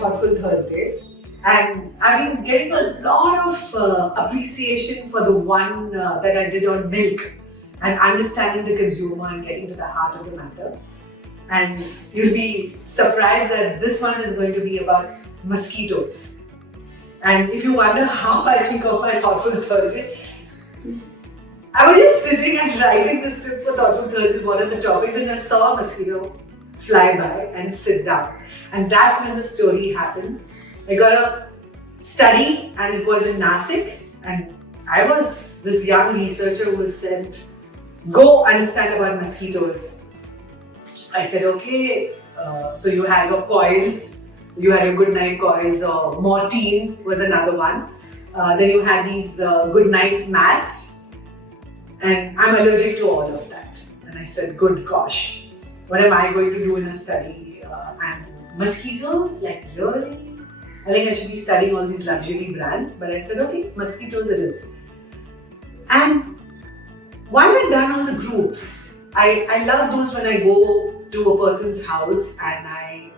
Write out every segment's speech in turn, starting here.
Thoughtful Thursdays, and I've been getting a lot of appreciation for the one that I did on milk and understanding the consumer and getting to the heart of the matter. And you'll be surprised that this one is going to be about mosquitoes. And if you wonder how I think of my Thoughtful Thursday, I was just sitting and writing the script for Thoughtful Thursday, what are the topics, and I saw a mosquito fly by and sit down. And that's when the story happened. I got a study and it was in Nasik, and I was this young researcher who was sent, go understand about mosquitoes. I said, okay, so you had your coils, you had your good night coils, or Mortein was another one. Then you had these good night mats. And I'm allergic to all of that. And I said, good gosh, what am I going to do in a study? And mosquitoes, like really? I think I should be studying all these luxury brands. But I said, okay, mosquitoes it is. And while I've done all the groups, I love those when I go to a person's house and I,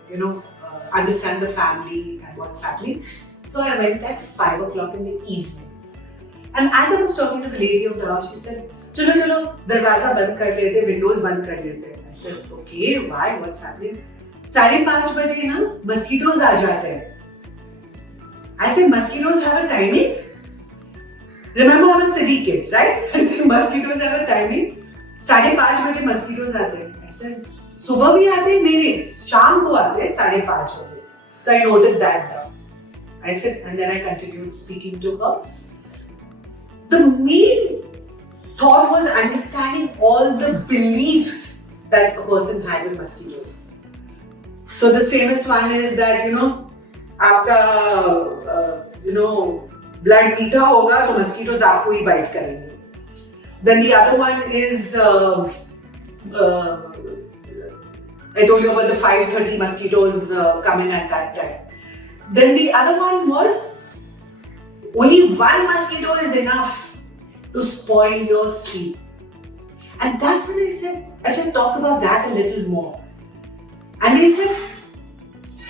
understand the family and what's happening. So I went at 5 o'clock in the evening. And as I was talking to the lady of the house, she said, "Chalo, chalo, darwaza band kar lete, windows band kar lete." I said, "Okay, why? What's happening?" 5:30 baje na, mosquitoes aa jate hain. I said, "Mosquitoes have a timing?" Remember, I'm a city kid, right? I said, "Mosquitoes have a timing." 5:30 baje mosquitoes aate hain. I said, "Subah bhi aate hain?" "Nahi, shaam ko aate hain 5:30 baje." So I noted that down. I said, and then I continued speaking to her. The main thought was understanding all the beliefs that a person had with mosquitoes. So this famous one is that, आपका, blood मीठा होगा तो mosquitoes आपको ही bite करेंगे. Then the other one is, I told you about the 5:30 mosquitoes come in at that time. Then the other one was, only one mosquito is enough to spoil your sleep. And that's when I said, I should talk about that a little more. And they said,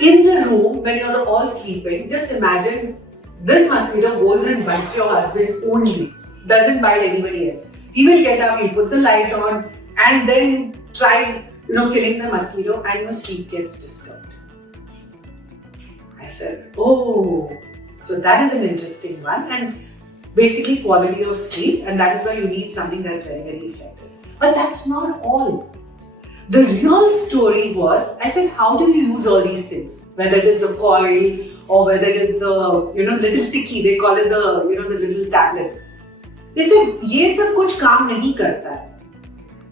in the room, when you're all sleeping, just imagine this mosquito goes and bites your husband only, doesn't bite anybody else. He will get up, he'll put the light on, and then you try, killing the mosquito, and your sleep gets disturbed. I said, oh, so that is an interesting one, and basically quality of sleep, and that is why you need something that's very, very effective. But that's not all. The real story was, I said, how do you use all these things? Whether it is the coil or whether it is the, little ticky, they call it the, the little tablet. They said, ये सब कुछ काम नहीं करता है.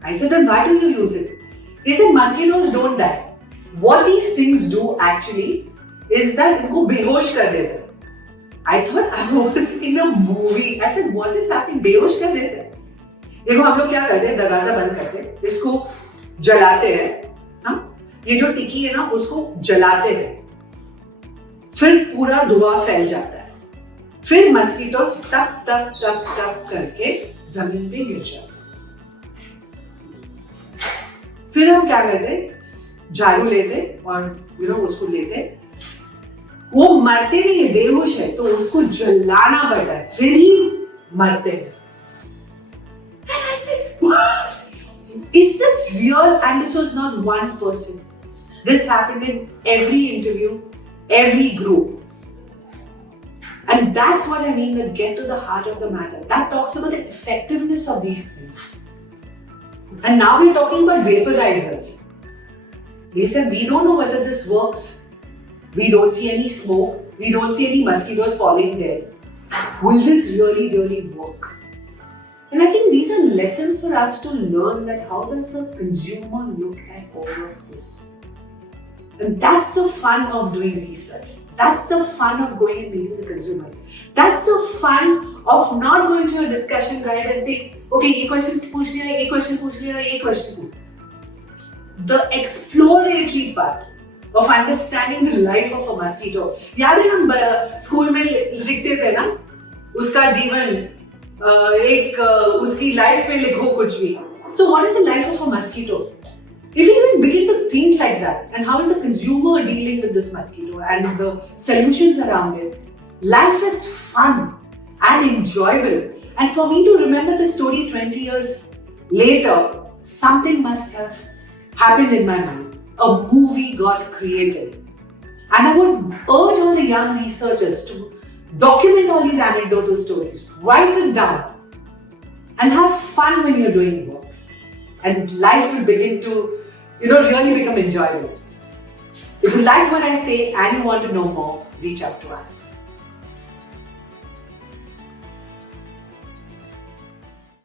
I said, then why do you use it? They said, mosquitoes don't die. What these things do actually is that इनको बेहोश कर देते हैं. I thought I was in a movie. I said, what is happening? बेहोश कर देते हैं. देखो हम लोग क्या करते हैं, दरवाजा बंद करते हैं, इसको जलाते हैं, हाँ? ये जो टिकी है ना, उसको जलाते हैं, फिर पूरा धुआं फैल जाता है, फिर मस्कीटो टप टप टप टप करके जमीन पे गिर जाते हैं. फिर हम क्या करते, झाड़ू लेते और उसको लेते, वो मरते नहीं है, बेहोश है, तो उसको जलाना पड़ता है, फिर ही मरते हैं. And I said, what? Is this real? And this was not one person. This happened in every interview, every group. And that's what I mean, that get to the heart of the matter. That talks about the effectiveness of these things. And now we're talking about vaporizers. They said, we don't know whether this works. We don't see any smoke. We don't see any mosquitoes falling there. Will this really, really work? And I think these are lessons for us to learn, that how does the consumer look at all of this? And that's the fun of doing research. That's the fun of going and meeting the consumers. That's the fun of not going to a discussion guide and saying, okay, ये question पूछ लिया, ये question पूछ लिया, ये question पूछ. The exploratory part of understanding the life of a mosquito. याद है हम स्कूल में लिखते थे ना, उसका जीवन एक उसकी लाइफ में लिखो कुछ भी. So what is the life of a mosquito? If you even begin to think like that, and how is a consumer dealing with this mosquito and the solutions around it, life is fun and enjoyable. And for me to remember the story 20 years later, something must have happened in my mind. A movie got created. And I would urge all the young researchers to document all these anecdotal stories, write it down, and have fun when you're doing work. And life will begin to, really become enjoyable. If you like what I say and you want to know more, reach out to us.